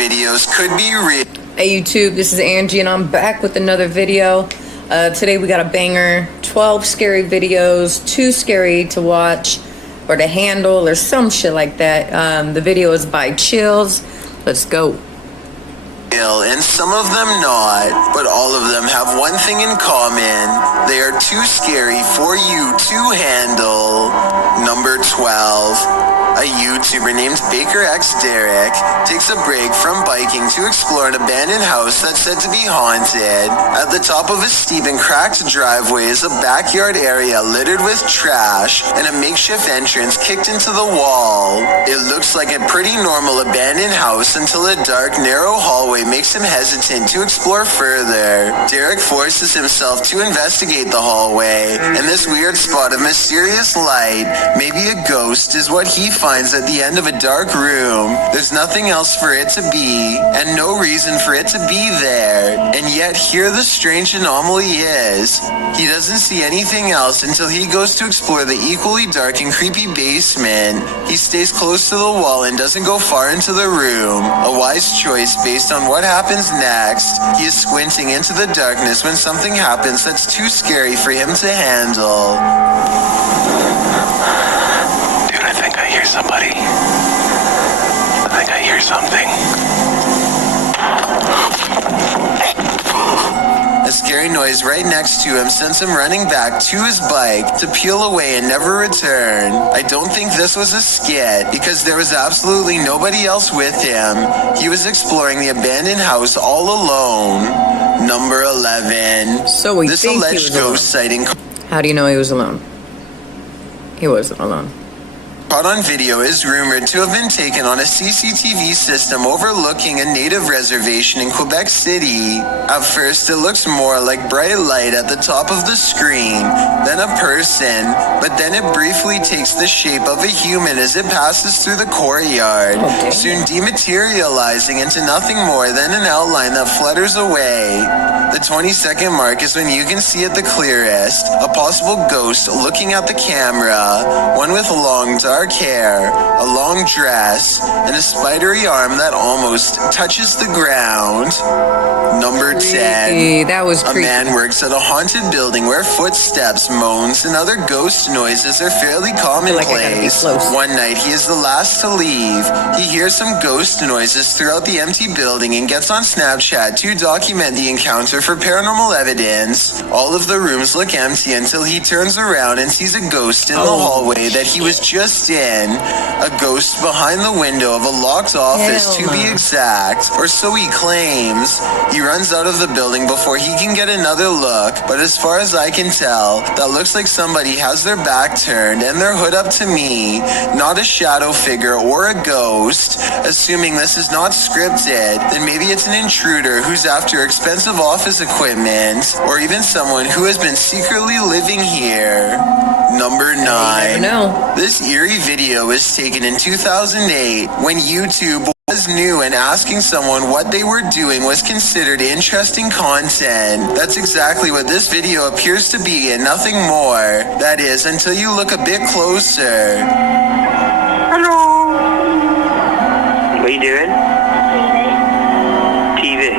videos could be real. Hey YouTube, this is Angie and I'm back with another video. Today we got a banger, 12 scary videos, too scary to watch or to handle or some shit like that. The video is by Chills. Let's go. And some of them not, but all of them have one thing in common. They are too scary for you to handle. Number 12. A YouTuber named Baker X Derek takes a break from biking to explore an abandoned house that's said to be haunted. At the top of a steep and cracked driveway is a backyard area littered with trash and a makeshift entrance kicked into the wall. It looks like a pretty normal abandoned house until a dark, narrow hallway makes him hesitant to explore further. Derek forces himself to investigate the hallway, and this weird spot of mysterious light, maybe a ghost, is what he finds at the end of a dark room. There's nothing else for it to be, and no reason for it to be there. And yet here the strange anomaly is. He doesn't see anything else until he goes to explore the equally dark and creepy basement. He stays close to the wall and doesn't go far into the room. A wise choice based on what happens next. He is squinting into the darkness when something happens that's too scary for him to handle. Somebody. I think I hear something. A scary noise right next to him sends him running back to his bike to peel away and never return. I don't think this was a skit because there was absolutely nobody else with him. He was exploring the abandoned house all alone. Number 11. So we this think alleged he was ghost sighting. How do you know he was alone? He wasn't alone. Caught on video is rumored to have been taken on a CCTV system overlooking a native reservation in Quebec City. At first, it looks more like bright light at the top of the screen than a person, but then it briefly takes the shape of a human as it passes through the courtyard, soon dematerializing into nothing more than an outline that flutters away. The 20-second mark is when you can see it the clearest, a possible ghost looking at the camera, one with long dark hair, a long dress, and a spidery arm that almost touches the ground. Number 10. That was creepy. A man works at a haunted building where footsteps, moans, and other ghost noises are fairly commonplace. One night, he is the last to leave. He hears some ghost noises throughout the empty building and gets on Snapchat to document the encounter for paranormal evidence. All of the rooms look empty until he turns around and sees a ghost in the hallway that he was just in. A ghost behind the window of a locked office, to be exact, or so he claims. He runs out of the building before he can get another look, but as far as I can tell, that looks like somebody has their back turned and their hood up to me, not a shadow figure or a ghost. Assuming this is not scripted, then maybe it's an intruder who's after expensive office equipment, or even someone who has been secretly living here. Number 9. This eerie video was taken in 2008 when YouTube was new and asking someone what they were doing was considered interesting content. That's exactly what this video appears to be and nothing more. That is, until you look a bit closer. Hello. What are you doing? TV.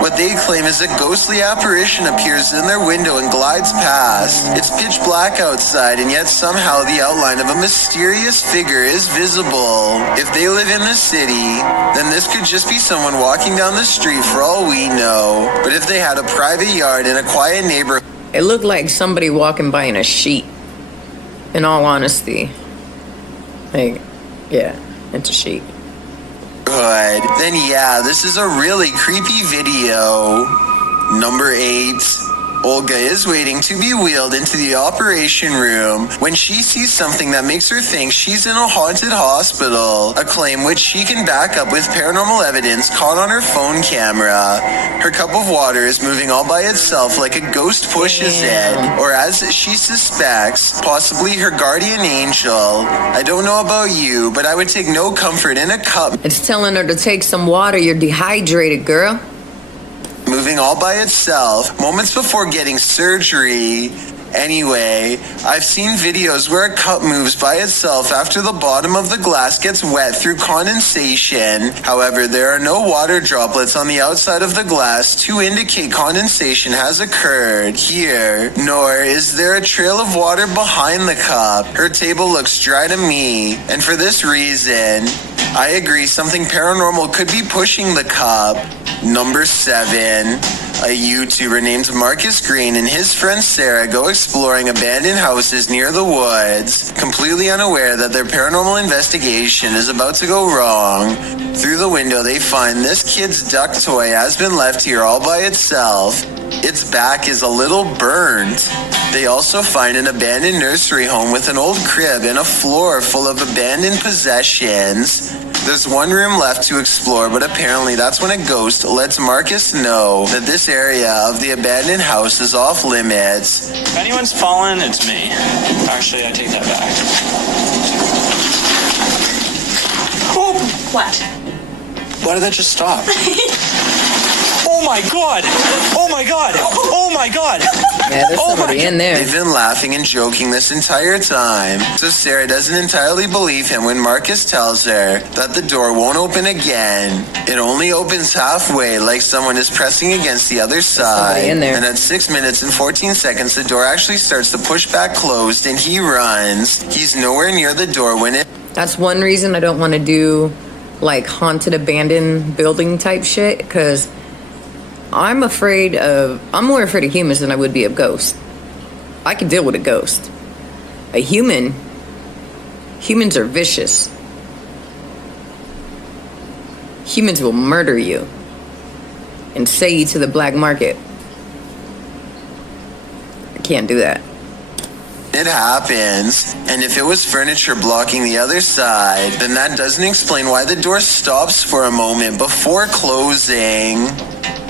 What they claim is a ghostly apparition appears in their window and glides past. It's pitch black outside, and yet somehow the outline of a mysterious figure is visible. If they live in the city, then this could just be someone walking down the street for all we know. But if they had a private yard in a quiet neighborhood... It looked like somebody walking by in a sheet, in all honesty. Like, yeah, it's a sheet. Then yeah, this is a really creepy video. Number 8. Olga is waiting to be wheeled into the operation room when she sees something that makes her think she's in a haunted hospital, a claim which she can back up with paranormal evidence caught on her phone camera. Her cup of water is moving all by itself like a ghost pushes it, or as she suspects, possibly her guardian angel. I don't know about you, but I would take no comfort in a cup. It's telling her to take some water. You're dehydrated, girl. Moving all by itself, moments before getting surgery. Anyway, I've seen videos where a cup moves by itself after the bottom of the glass gets wet through condensation. However, there are no water droplets on the outside of the glass to indicate condensation has occurred here, nor is there a trail of water behind the cup. Her table looks dry to me, and for this reason, I agree something paranormal could be pushing the cup. Number 7. A YouTuber named Marcus Green and his friend Sarah go exploring abandoned houses near the woods, completely unaware that their paranormal investigation is about to go wrong. Through the window, they find this kid's duck toy has been left here all by itself. Its back is a little burnt. They also find an abandoned nursery home with an old crib and a floor full of abandoned possessions. There's one room left to explore, but apparently that's when a ghost lets Marcus know that this area of the abandoned house is off limits. If anyone's fallen, it's me. Actually, I take that back. Oh! What? Why did that just stop? Oh my god! Oh my god! Oh my god! Yeah, there's somebody in there. They've been laughing and joking this entire time, so Sarah doesn't entirely believe him when Marcus tells her that the door won't open again. It only opens halfway, like someone is pressing against the other side. In there. And at 6 minutes and 14 seconds, the door actually starts to push back closed, and he runs. He's nowhere near the door when it... That's one reason I don't want to do like haunted abandoned building type shit, because I'm more afraid of humans than I would be of ghosts. I can deal with a ghost. Humans are vicious. Humans will murder you and sell you to the black market. I can't do that. It happens, and if it was furniture blocking the other side, then that doesn't explain why the door stops for a moment before closing.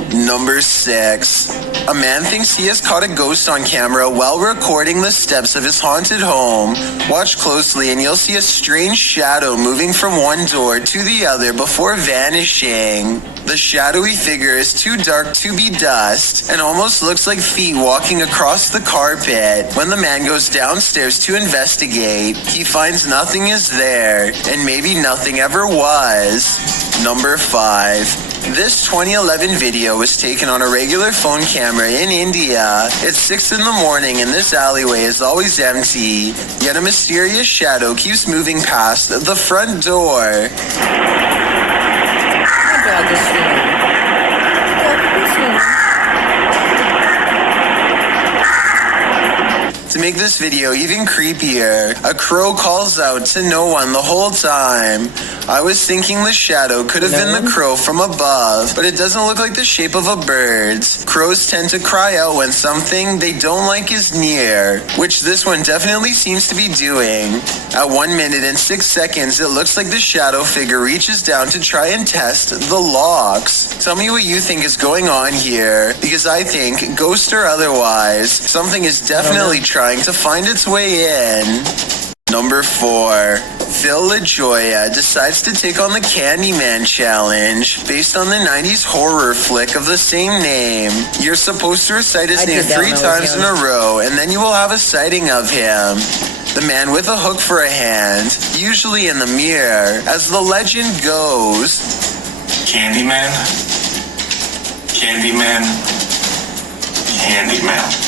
Number 6. A man thinks he has caught a ghost on camera while recording the steps of his haunted home. Watch closely and you'll see a strange shadow moving from one door to the other before vanishing. The shadowy figure is too dark to be dust and almost looks like feet walking across the carpet. When the man goes downstairs to investigate, he finds nothing is there, and maybe nothing ever was. Number 5. This 2011 video was taken on a regular phone camera in India. It's 6 in the morning and this alleyway is always empty, yet a mysterious shadow keeps moving past the front door. My dog is snoring. To make this video even creepier, a crow calls out to no one the whole time. I was thinking the shadow could have been the crow from above, but it doesn't look like the shape of a bird's. Crows tend to cry out when something they don't like is near, which this one definitely seems to be doing. At 1 minute and 6 seconds, it looks like the shadow figure reaches down to try and test the locks. Tell me what you think is going on here, because I think, ghost or otherwise, something is definitely trying to find its way in. Number 4. Phil LaJoya decides to take on the Candyman challenge based on the 90s horror flick of the same name. You're supposed to recite his name 3 times in a row, and then you will have a sighting of him. The man with a hook for a hand, usually in the mirror. As the legend goes, Candyman? Candyman? Candyman.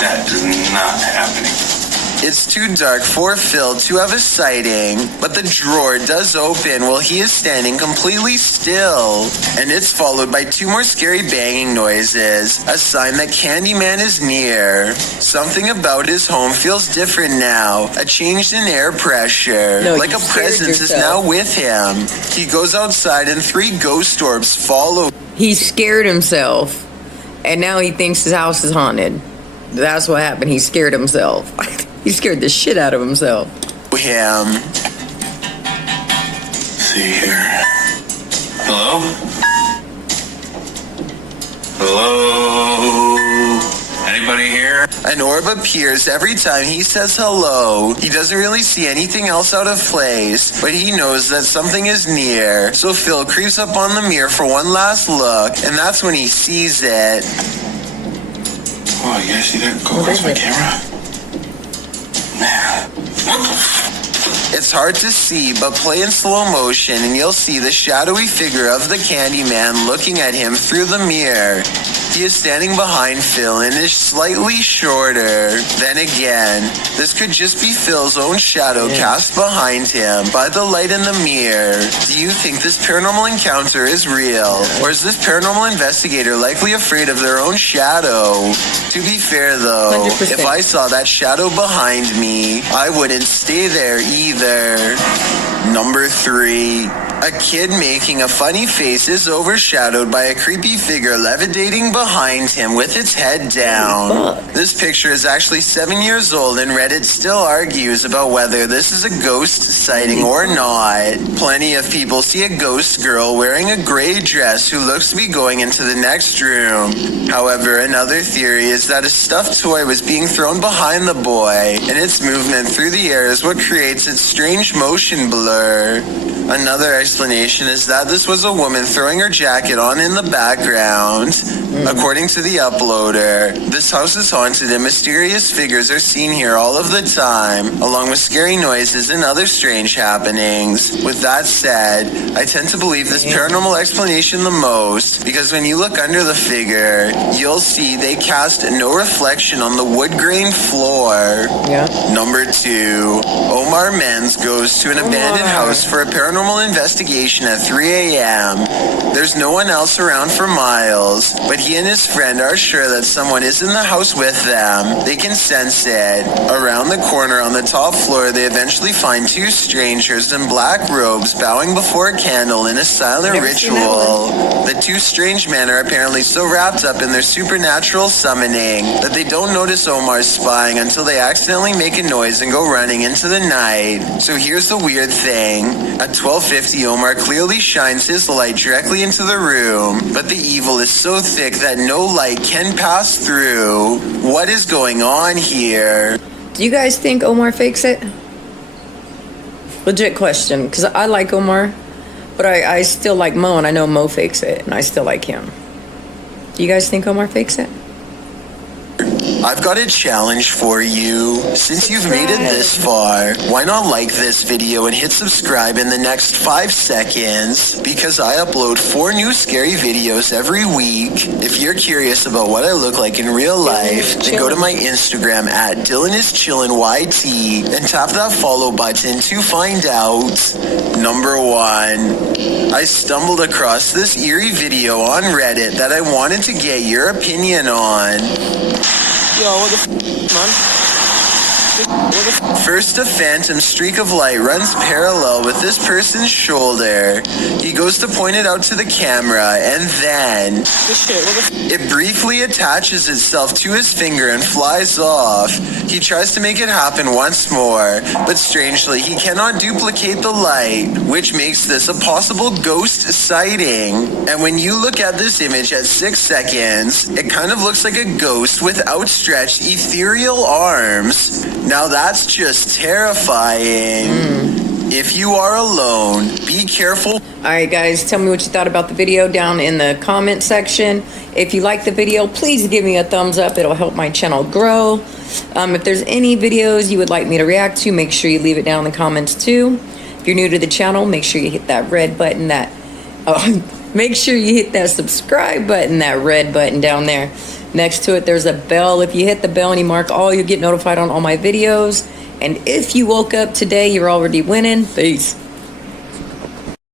That is not happening. it's too dark for Phil to have a sighting, but the drawer does open while he is standing completely still. And it's followed by 2 more scary banging noises, a sign that Candyman is near. Something about his home feels different now, a change in air pressure, like a presence is now with him. He goes outside and 3 ghost orbs follow. He scared himself, and now he thinks his house is haunted. That's what happened. He scared himself. He scared the shit out of himself. Him. See here. Hello? Hello? Anybody here? An orb appears every time he says hello. He doesn't really see anything else out of place, but he knows that something is near. So Phil creeps up on the mirror for one last look, and that's when he sees it. Oh, you guys see that? Go across my camera. Man, what the It's hard to see, but play in slow motion and you'll see the shadowy figure of the Candyman looking at him through the mirror. He is standing behind Phil and is slightly shorter. Then again, this could just be Phil's own shadow cast behind him by the light in the mirror. Do you think this paranormal encounter is real? Or is this paranormal investigator likely afraid of their own shadow? To be fair though, 100%. if I saw that shadow behind me, I wouldn't stay there either. Number 3. A kid making a funny face is overshadowed by a creepy figure levitating behind him with its head down. This picture is actually 7 years old and Reddit still argues about whether this is a ghost sighting or not. Plenty of people see a ghost girl wearing a gray dress who looks to be going into the next room. However, another theory is that a stuffed toy was being thrown behind the boy and its movement through the air is what creates its strange motion blur. Another explanation is that this was a woman throwing her jacket on in the background. According to the uploader, this house is haunted and mysterious figures are seen here all of the time, along with scary noises and other strange happenings. With that said, I tend to believe this paranormal explanation the most because when you look under the figure, you'll see they cast no reflection on the wood grain floor. Number 2, Omar Menz goes to an abandoned house for a paranormal investigation at 3 a.m. There's no one else around for miles, but he and his friend are sure that someone is in the house with them. They can sense it. Around the corner on the top floor, they eventually find 2 strangers in black robes bowing before a candle in a silent ritual. The 2 strange men are apparently so wrapped up in their supernatural summoning that they don't notice Omar's spying until they accidentally make a noise and go running into the night. So here's the weird thing. At 12:50, Omar clearly shines his light directly into the room, but the evil is so thick that no light can pass through. What is going on here? Do you guys think Omar fakes it? Legit question, because I like Omar, but I still like Mo, and I know Mo fakes it, and I still like him. Do you guys think Omar fakes it? I've got a challenge for you. Since you've made it this far, why not like this video and hit subscribe in the next 5 seconds? Because I upload 4 new scary videos every week. If you're curious about what I look like in real life, then go to my Instagram at DylanIsChillinYT and tap that follow button to find out. Number 1. I stumbled across this eerie video on Reddit that I wanted to get your opinion on. Yo, what the man? First, a phantom streak of light runs parallel with this person's shoulder. He goes to point it out to the camera, and then This shit, what the it briefly attaches itself to his finger and flies off. He tries to make it happen once more, but strangely, he cannot duplicate the light, which makes this a possible ghost sighting. And when you look at this image at 6 seconds, it kind of looks like a ghost with outstretched ethereal arms. Now that's just terrifying. If you are alone, be careful. Alright guys, tell me what you thought about the video down in the comment section. If you like the video, please give me a thumbs up. It'll help my channel grow. If there's any videos you would like me to react to, make sure you leave it down in the comments too. If you're new to the channel, make sure you hit that red button, make sure you hit that subscribe button, that red button down there. Next to it, there's a bell. If you hit the bell and you mark all, you'll get notified on all my videos. And if you woke up today, you're already winning. Peace.